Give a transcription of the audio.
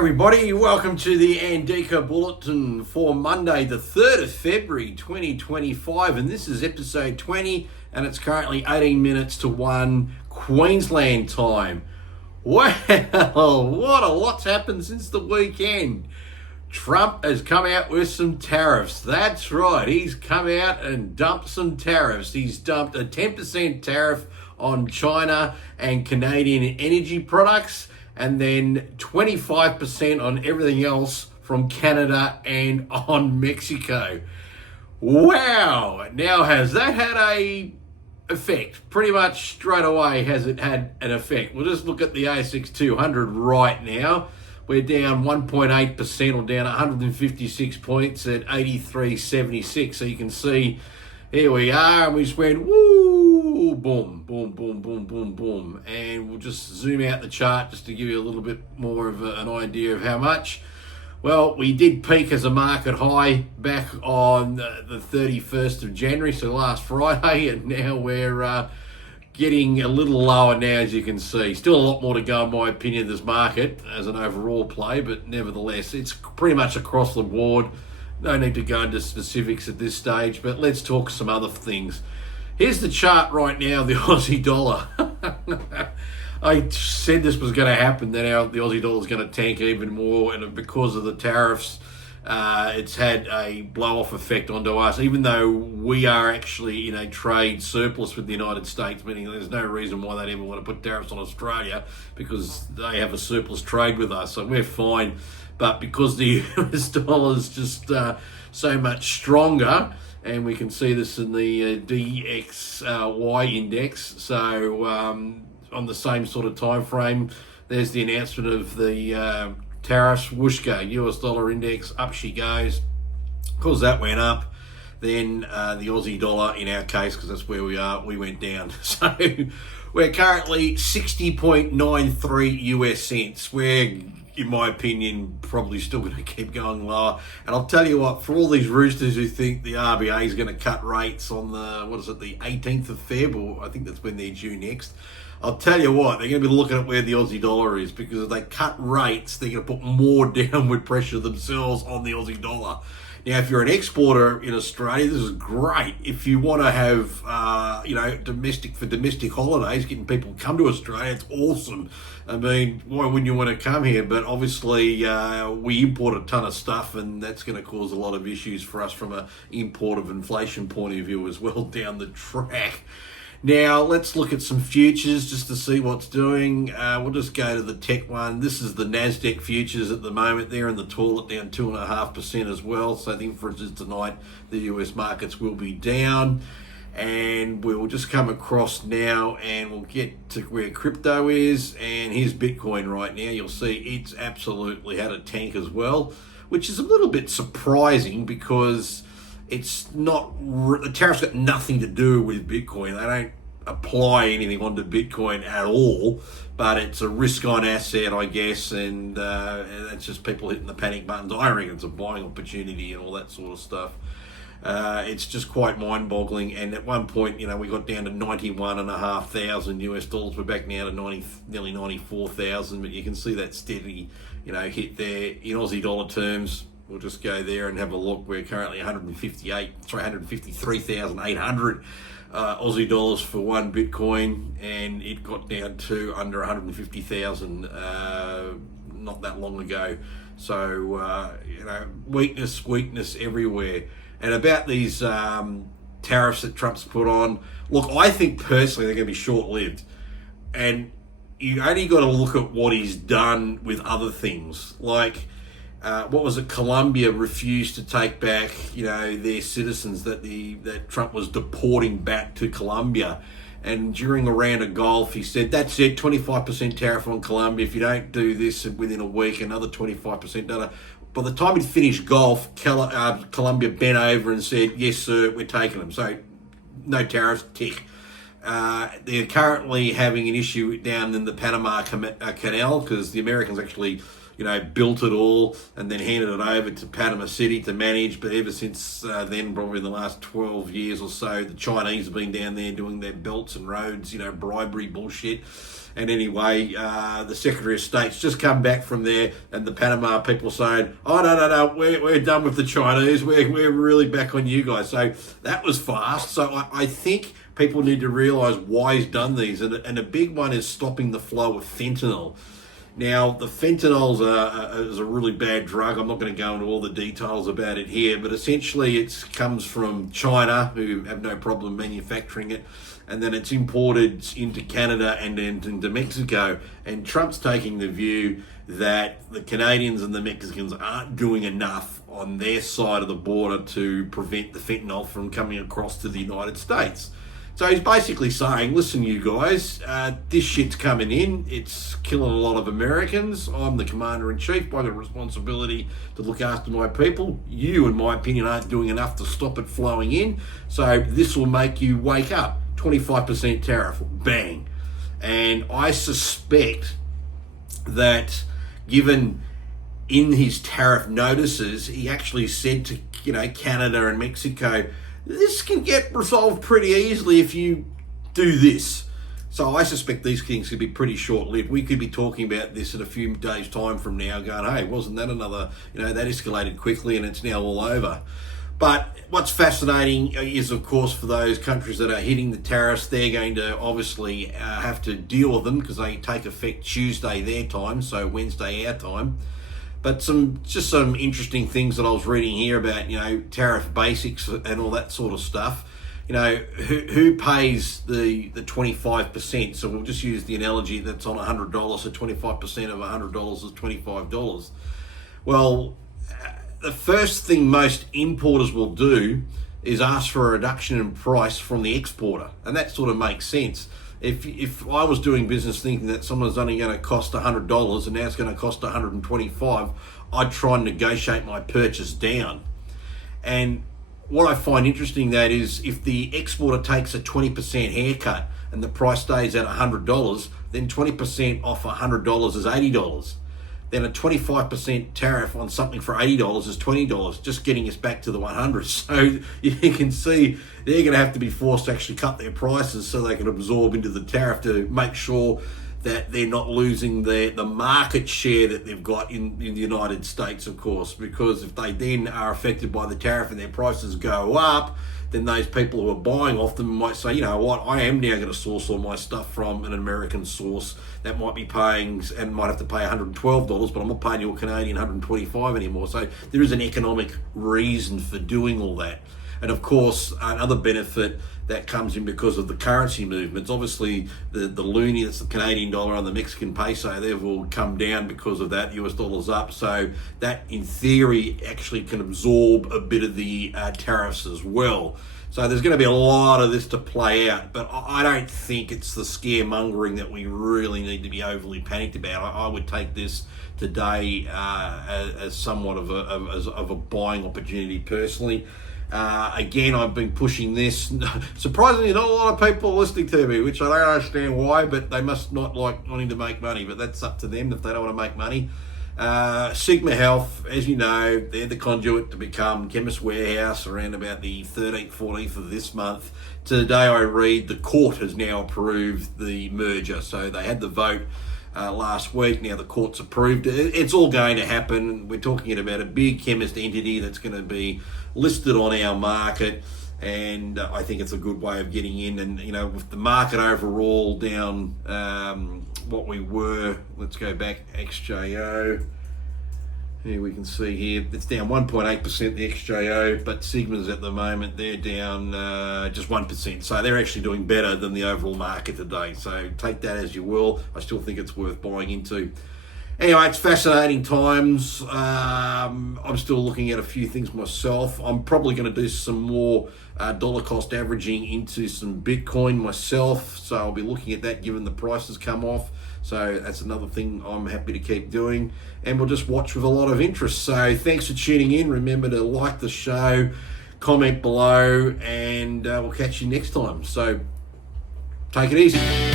Everybody, welcome to the ANDIKA Bulletin for Monday the 3rd of February 2025, and this is episode 20 and it's currently 18 minutes to 1 Queensland time. Wow, what a lot's happened since the weekend. Trump has come out with some tariffs. That's right, he's come out and dumped some tariffs. He's dumped a 10% tariff on China and Canadian energy products, and then 25% on everything else from Canada and on Mexico. Wow! Now, has that had a effect? Pretty much straight away has it had an effect. We'll just look at the ASX 200 right now. We're down 1.8%, or down 156 points at 83.76. So you can see, here we are, and we just went, woo, boom, boom, boom, boom, boom, boom. And we'll just zoom out the chart just to give you a little bit more of an idea of how much. Well, we did peak as a market high back on the 31st of January, so last Friday, and now we're getting a little lower now, as you can see. Still a lot more to go, in my opinion, this market as an overall play, but nevertheless, it's pretty much across the board. No need to go into specifics at this stage, but let's talk some other things. Here's the chart right now, the Aussie dollar. I said this was going to happen, that the Aussie dollar is going to tank even more, and because of the tariffs, it's had a blow-off effect onto us, even though we are actually in a trade surplus with the United States, meaning there's no reason why they'd ever want to put tariffs on Australia, because they have a surplus trade with us, so we're fine. But because the US dollar is just so much stronger, and we can see this in the DXY index, so on the same sort of time frame, there's the announcement of the tariffs. Whoosh go, US dollar index, up she goes. Because that went up, then the Aussie dollar, in our case, because that's where we are, we went down. So we're currently 60.93 US cents. We're, in my opinion, probably still going to keep going lower. And I'll tell you what, for all these roosters who think the RBA is going to cut rates on the 18th of Feb, or I think that's when they're due next, I'll tell you what, they're going to be looking at where the Aussie dollar is, because if they cut rates, they're going to put more downward pressure themselves on the Aussie dollar. Now, if you're an exporter in Australia, this is great. If you want to have, domestic holidays, getting people to come to Australia, it's awesome. I mean, why wouldn't you want to come here? But obviously, we import a ton of stuff, and that's going to cause a lot of issues for us from an import of inflation point of view as well down the track. Now, let's look at some futures just to see what's doing. We'll just go to the tech one. This is the NASDAQ futures at the moment. They're in the toilet, down 2.5% as well. So the inference is tonight the US markets will be down. And we'll just come across now and we'll get to where crypto is. And here's Bitcoin right now. You'll see it's absolutely had a tank as well, which is a little bit surprising because it's not, the tariffs got nothing to do with Bitcoin. They don't apply anything onto Bitcoin at all, but it's a risk-on asset, I guess, and it's just people hitting the panic buttons. I reckon it's a buying opportunity and all that sort of stuff. It's just quite mind-boggling, and at one point, we got down to 91,500 US dollars. We're back now to nearly 94,000, but you can see that steady, hit there in Aussie dollar terms. We'll just go there and have a look. We're currently 153,800 Aussie dollars for one Bitcoin, and it got down to under 150,000 not that long ago. So, weakness everywhere. And about these tariffs that Trump's put on, look, I think personally they're going to be short-lived. And you only got to look at what he's done with other things, like what was it? Colombia refused to take back, their citizens that Trump was deporting back to Colombia. And during a round of golf, he said, "That's it, 25% tariff on Colombia. If you don't do this within a week, another 25% done." By the time he'd finished golf, Colombia bent over and said, "Yes, sir, we're taking them." So no tariffs, tick. They're currently having an issue down in the Panama Canal because the Americans actually built it all and then handed it over to Panama City to manage. But ever since then, probably in the last 12 years or so, the Chinese have been down there doing their belts and roads, bribery bullshit. And anyway, the Secretary of State's just come back from there, and the Panama people saying, "Oh no, we're done with the Chinese. We're really back on you guys." So that was fast. So I think people need to realise why he's done these, and a big one is stopping the flow of fentanyl. Now, the fentanyl is a really bad drug. I'm not going to go into all the details about it here, but essentially it comes from China, who have no problem manufacturing it, and then it's imported into Canada and into Mexico. And Trump's taking the view that the Canadians and the Mexicans aren't doing enough on their side of the border to prevent the fentanyl from coming across to the United States. So he's basically saying, listen, you guys, this shit's coming in. It's killing a lot of Americans. I'm the commander-in-chief. I've got a responsibility to look after my people. You, in my opinion, aren't doing enough to stop it flowing in. So this will make you wake up. 25% tariff. Bang. And I suspect that given in his tariff notices, he actually said to, Canada and Mexico, this can get resolved pretty easily if you do this. So I suspect these things could be pretty short-lived. We could be talking about this in a few days' time from now, going, hey, wasn't that another, that escalated quickly and it's now all over. But what's fascinating is, of course, for those countries that are hitting the tariffs, they're going to obviously have to deal with them because they take effect Tuesday their time, so Wednesday our time. But some interesting things that I was reading here about, tariff basics and all that sort of stuff. Who pays the 25%? So we'll just use the analogy that's on $100, so 25% of $100 is $25. Well, the first thing most importers will do is ask for a reduction in price from the exporter, and that sort of makes sense. If I was doing business thinking that someone's only going to cost $100 and now it's going to cost $125, I'd try and negotiate my purchase down. And what I find interesting that is if the exporter takes a 20% haircut and the price stays at $100, then 20% off $100 is $80. Then a 25% tariff on something for $80 is $20, just getting us back to the 100. So you can see they're going to have to be forced to actually cut their prices so they can absorb into the tariff to make sure that they're not losing the market share that they've got in the United States, of course, because if they then are affected by the tariff and their prices go up, then those people who are buying off them might say, you know what, I am now going to source all my stuff from an American source that might be paying and might have to pay $112, but I'm not paying you a Canadian $125 anymore. So there is an economic reason for doing all that. And of course, another benefit that comes in because of the currency movements, obviously the loonie, that's the Canadian dollar, and the Mexican peso, they've all come down because of that. US dollar's up, so that in theory actually can absorb a bit of the tariffs as well. So there's going to be a lot of this to play out, but I don't think it's the scaremongering that we really need to be overly panicked about. I would take this today as somewhat of a buying opportunity personally. Again, I've been pushing this. Surprisingly, not a lot of people are listening to me, which I don't understand why, but they must not like wanting to make money, but that's up to them if they don't want to make money. Sigma Health, as you know, they're the conduit to become Chemist Warehouse around about the 13th, 14th of this month. Today I read the court has now approved the merger. So they had the vote last week. Now the court's approved it. It's all going to happen. We're talking about a big chemist entity that's going to be listed on our market, and I think it's a good way of getting in. And you know, with the market overall down what we were, let's go back, XJO, here we can see here it's down 1.8% the XJO, but Sigma's at the moment they're down just 1%, so they're actually doing better than the overall market today. So take that as you will. I still think it's worth buying into. Anyway, it's fascinating times. I'm still looking at a few things myself. I'm probably going to do some more dollar cost averaging into some Bitcoin myself. So I'll be looking at that given the prices come off. So that's another thing I'm happy to keep doing. And we'll just watch with a lot of interest. So thanks for tuning in. Remember to like the show, comment below, and we'll catch you next time. So take it easy.